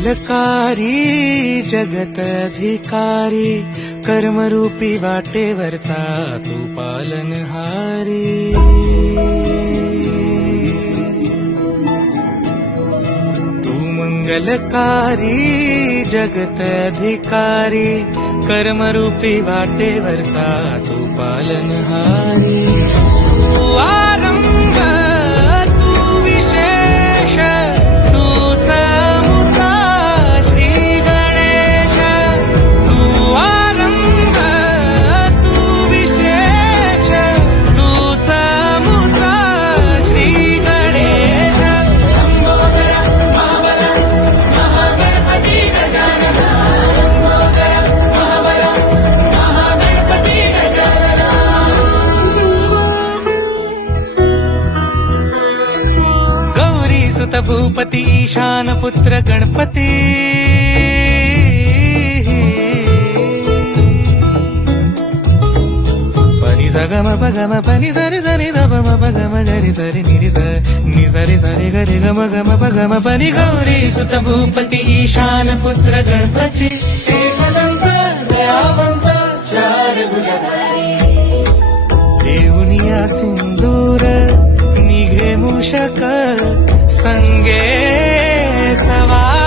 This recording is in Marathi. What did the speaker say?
मंगलकारी जगत अधिकारी कर्मरूपी वाटेवरचा तू पालनहारी। तू मंगलकारी जगत अधिकारी कर्मरूपी वाटेवरचा तू पालनहारी। तू आरंभ तू विशेष तूच मुचा श्री गणेश। तू आरंभ तू विशेष तूच मुचा श्री गणेश। सुत भूपती ईशान पुत्र गणपती। पनी सगम पगम पनी सरि सरि ध म पगम गरि सरि निरि स नि सरि सरि गरि गम गम पगम पनी। गौरी सुत भूपती ईशान पुत्र गणपती। एकदंत दयावंत चार भुजधारी। देऊनिया सिंदूर निघे मूषक संगे सवार।